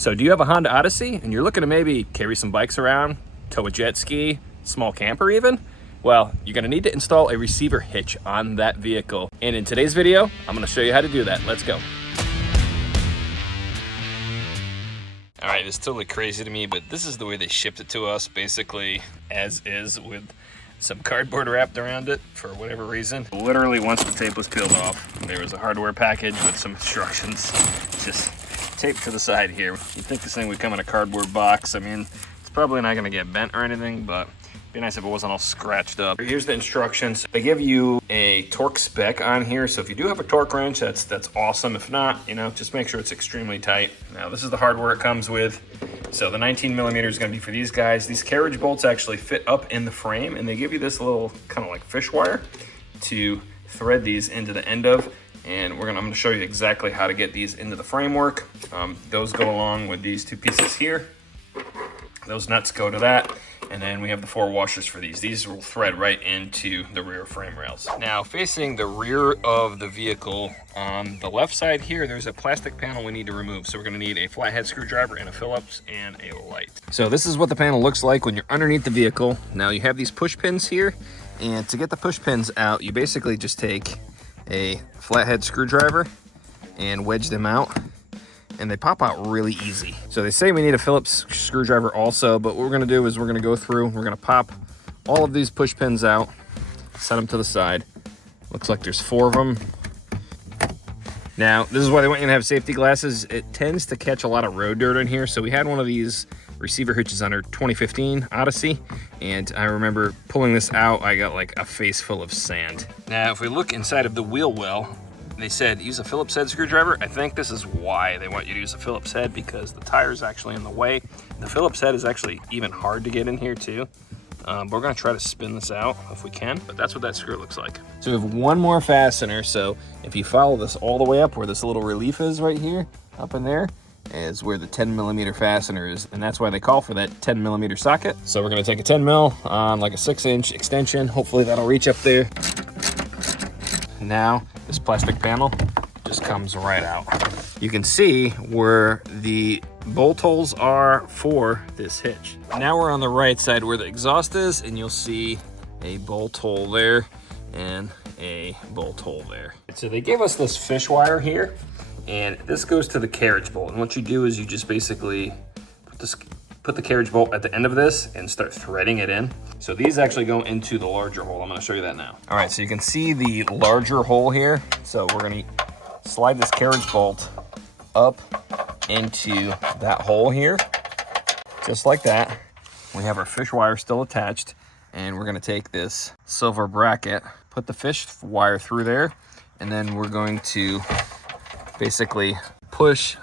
So do you have a Honda Odyssey and you're looking to maybe carry some bikes around, tow a jet ski, small camper even? Well, you're gonna need to install a receiver hitch on that vehicle. And in today's video, I'm gonna show you how to do that. Let's go. All right, it's totally crazy to me, but this is the way they shipped it to us, basically as is, with some cardboard wrapped around it for whatever reason. Literally, once the tape was peeled off, there was a hardware package with some instructions just taped to the side here. You'd think this thing would come in a cardboard box. I mean, it's probably not gonna get bent or anything, but it'd be nice if it wasn't all scratched up. Here's the instructions. They give you a torque spec on here, so if you do have a torque wrench, that's awesome. If not, you know, just make sure it's extremely tight. Now, this is the hardware it comes with. So the 19 millimeter is gonna be for these guys. These carriage bolts actually fit up in the frame, and they give you this little kind of like fish wire to thread these into the end of. And I'm gonna show you exactly how to get these into the framework. Those go along with these two pieces here. Those nuts go to that. And then we have the 4 washers for these. These will thread right into the rear frame rails. Now, facing the rear of the vehicle, on the left side here, there's a plastic panel we need to remove. So we're gonna need a flathead screwdriver and a Phillips and a light. So this is what the panel looks like when you're underneath the vehicle. Now you have these push pins here, and to get the push pins out, you basically just take a flathead screwdriver and wedge them out, and they pop out really easy. So they say we need a Phillips screwdriver also, but what we're gonna do is we're gonna go through, we're gonna pop all of these push pins out, set them to the side. Looks like there's 4 of them. Now, this is why they want you to have safety glasses. It tends to catch a lot of road dirt in here. So we had one of these receiver hitches on our 2015 Odyssey, and I remember pulling this out, I got like a face full of sand. Now, if we look inside of the wheel well, they said use a Phillips head screwdriver. I think this is why they want you to use a Phillips head, because the tire is actually in the way. The Phillips head is actually even hard to get in here too. But we're gonna try to spin this out if we can, but that's what that screw looks like. So we have one more fastener. So if you follow this all the way up where this little relief is right here, up in there, is where the 10 millimeter fastener is, and that's why they call for that 10 millimeter socket. So we're gonna take a 10 mil on like a 6-inch extension. Hopefully that'll reach up there. Now this plastic panel just comes right out. You can see where the bolt holes are for this hitch. Now we're on the right side where the exhaust is, and you'll see a bolt hole there and a bolt hole there. So they gave us this fish wire here, and this goes to the carriage bolt. And what you do is you just basically put the carriage bolt at the end of this and start threading it in. So these actually go into the larger hole. I'm gonna show you that now. All right, so you can see the larger hole here. So we're gonna slide this carriage bolt up into that hole here, just like that. We have our fish wire still attached, and we're gonna take this silver bracket, put the fish wire through there, and then we're going to basically push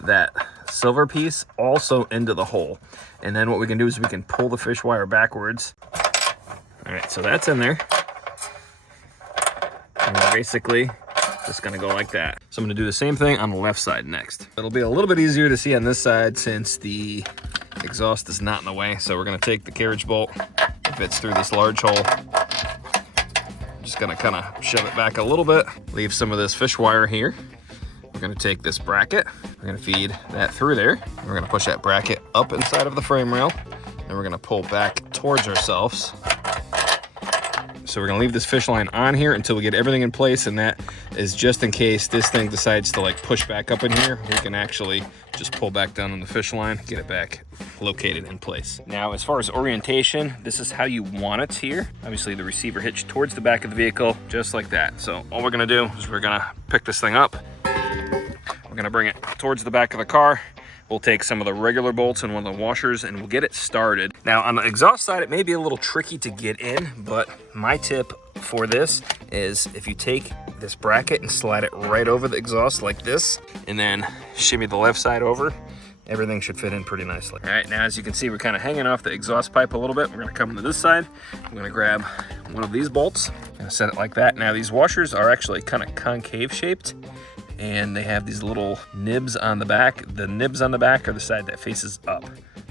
that silver piece also into the hole. And then what we can do is we can pull the fish wire backwards. All right, so that's in there. And we're basically just gonna go like that. So I'm gonna do the same thing on the left side next. It'll be a little bit easier to see on this side since the exhaust is not in the way. So we're gonna take the carriage bolt, it fits through this large hole. Just gonna kind of shove it back a little bit, leave some of this fish wire here. We're gonna take this bracket, we're gonna feed that through there. We're gonna push that bracket up inside of the frame rail, and we're gonna pull back towards ourselves. So we're gonna leave this fish line on here until we get everything in place, and that is just in case this thing decides to like push back up in here, we can actually just pull back down on the fish line, get it back located in place. Now, as far as orientation, this is how you want it here. Obviously the receiver hitch towards the back of the vehicle, just like that. So all we're gonna do is we're gonna pick this thing up. We're gonna bring it towards the back of the car. We'll take some of the regular bolts and one of the washers, and we'll get it started. Now on the exhaust side, it may be a little tricky to get in, but my tip for this is if you take this bracket and slide it right over the exhaust like this, and then shimmy the left side over, everything should fit in pretty nicely. All right, now as you can see, we're kind of hanging off the exhaust pipe a little bit. We're gonna come to this side. I'm gonna grab one of these bolts and set it like that. Now these washers are actually kind of concave shaped, and they have these little nibs on the back. The nibs on the back are the side that faces up.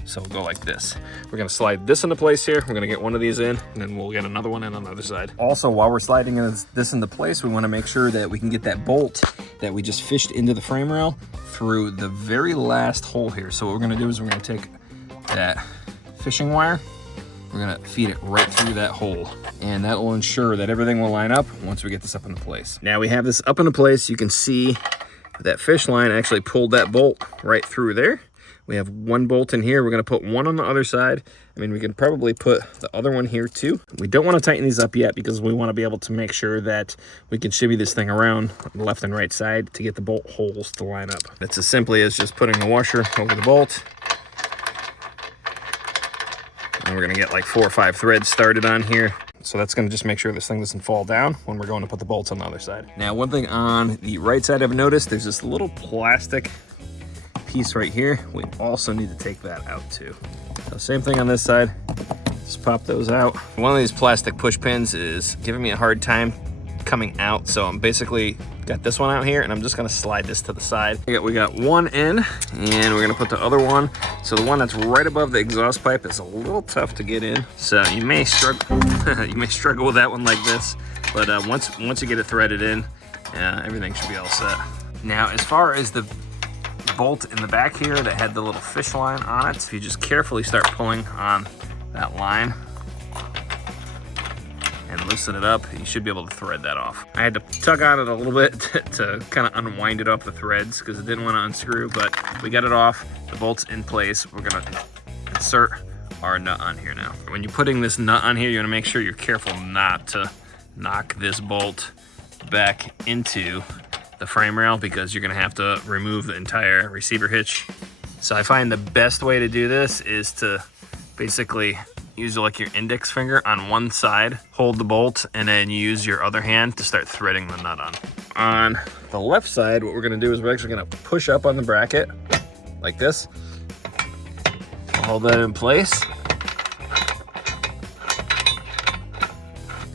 So we'll go like this. We're gonna slide this into place here. We're gonna get one of these in, and then we'll get another one in on the other side. Also, while we're sliding this into place, we wanna make sure that we can get that bolt that we just fished into the frame rail through the very last hole here. So what we're gonna do is we're gonna take that fishing wire, we're gonna feed it right through that hole, and that will ensure that everything will line up once we get this up into place. Now we have this up into place. You can see that fish line actually pulled that bolt right through there. We have one bolt in here. We're gonna put one on the other side. I mean, we can probably put the other one here too. We don't wanna tighten these up yet because we wanna be able to make sure that we can shimmy this thing around the left and right side to get the bolt holes to line up. It's as simply as just putting the washer over the bolt. And we're gonna get like 4 or 5 threads started on here. So that's gonna just make sure this thing doesn't fall down when we're going to put the bolts on the other side. Now, one thing on the right side I've noticed, there's this little plastic piece right here. We also need to take that out too. So same thing on this side, just pop those out. One of these plastic push pins is giving me a hard time coming out, so I'm basically got this one out here, and I'm just gonna slide this to the side. We got one in, and we're gonna put the other one. So the one that's right above the exhaust pipe is a little tough to get in, so you may struggle you may struggle with that one like this, but once you get it threaded in, everything should be all set. Now, as far as the bolt in the back here that had the little fish line on it, if you just carefully start pulling on that line and loosen it up, you should be able to thread that off. I had to tug on it a little bit to kind of unwind it off the threads because it didn't want to unscrew, but we got it off. The bolt's in place. We're gonna insert our nut on here now. When you're putting this nut on here, you want to make sure you're careful not to knock this bolt back into the frame rail because you're gonna have to remove the entire receiver hitch. So I find the best way to do this is to basically use like your index finger on one side, hold the bolt, and then you use your other hand to start threading the nut on. On the left side, what we're gonna do is we're actually gonna push up on the bracket like this. Hold that in place.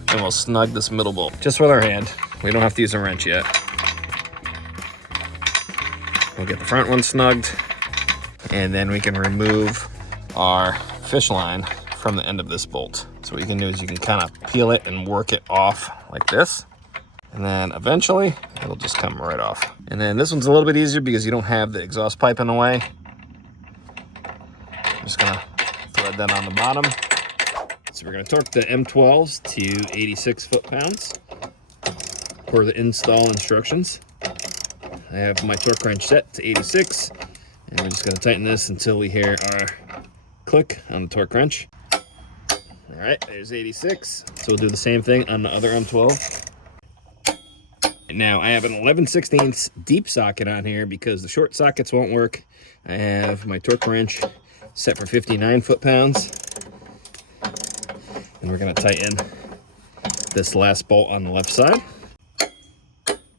And we'll snug this middle bolt just with our hand. We don't have to use a wrench yet. We'll get the front one snugged, and then we can remove our fish line from the end of this bolt. So what you can do is you can kind of peel it and work it off like this. And then eventually it'll just come right off. And then this one's a little bit easier because you don't have the exhaust pipe in the way. I'm just gonna thread that on the bottom. So we're gonna torque the M12s to 86 foot-pounds per the install instructions. I have my torque wrench set to 86, and we're just gonna tighten this until we hear our click on the torque wrench. All right, there's 86. So we'll do the same thing on the other M12. Now I have an 11/16 deep socket on here because the short sockets won't work. I have my torque wrench set for 59 foot-pounds. And we're gonna tighten this last bolt on the left side.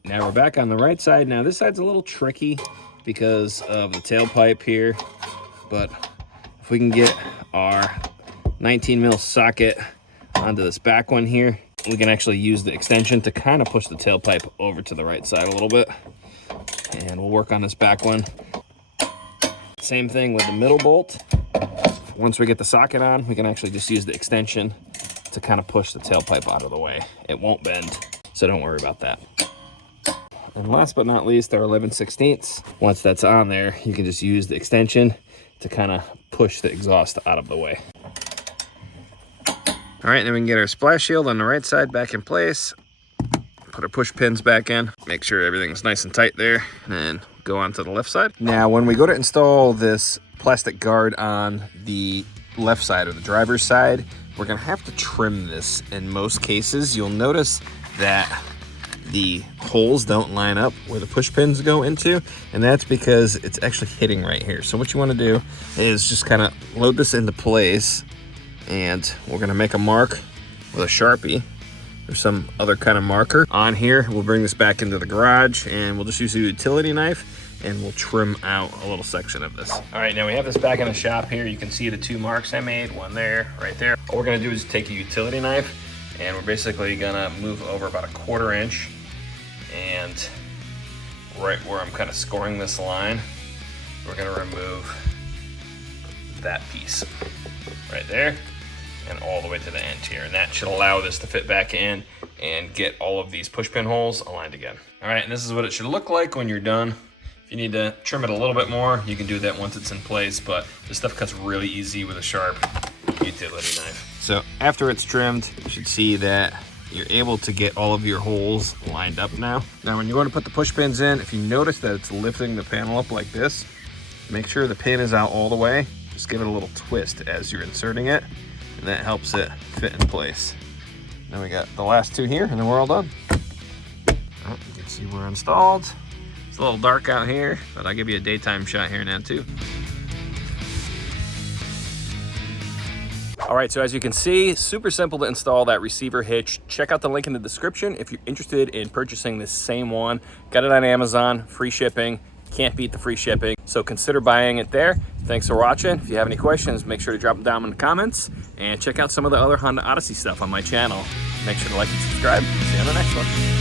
Now we're back on the right side. Now this side's a little tricky because of the tailpipe here, but if we can get our 19 mil socket onto this back one here, we can actually use the extension to kind of push the tailpipe over to the right side a little bit. And we'll work on this back one. Same thing with the middle bolt. Once we get the socket on, we can actually just use the extension to kind of push the tailpipe out of the way. It won't bend, so don't worry about that. And last but not least, our 11/16. Once that's on there, you can just use the extension to kind of push the exhaust out of the way. All right, then we can get our splash shield on the right side back in place. Put our push pins back in. Make sure everything's nice and tight there, and go on to the left side. Now, when we go to install this plastic guard on the left side or the driver's side, we're gonna have to trim this in most cases. You'll notice that the holes don't line up where the push pins go into, and that's because it's actually hitting right here. So what you want to do is just kind of load this into place, and we're going to make a mark with a Sharpie or some other kind of marker on here. We'll bring this back into the garage, and we'll just use a utility knife, and we'll trim out a little section of this. All right, now we have this back in the shop here. You can see the 2 marks I made, one there, right there. What we're going to do is take a utility knife, and we're basically going to move over about 1/4 inch, and right where I'm kind of scoring this line, we're going to remove that piece right there and all the way to the end here. And that should allow this to fit back in and get all of these push pin holes aligned again. All right, and this is what it should look like when you're done. If you need to trim it a little bit more, you can do that once it's in place, but this stuff cuts really easy with a sharp utility knife. So after it's trimmed, you should see that you're able to get all of your holes lined up now. Now when you go to put the push pins in, if you notice that it's lifting the panel up like this, make sure the pin is out all the way. Just give it a little twist as you're inserting it, and that helps it fit in place. Then we got the last two here, and then we're all done. Oh, you can see we're installed. It's a little dark out here, but I'll give you a daytime shot here now too. All right, so as you can see, super simple to install that receiver hitch. Check out the link in the description if you're interested in purchasing this same one. Got it on Amazon, free shipping. Can't beat the free shipping, so consider buying it there. Thanks for watching. If you have any questions, make sure to drop them down in the comments, and check out some of the other Honda Odyssey stuff on my channel. Make sure to like and subscribe. See you on the next one.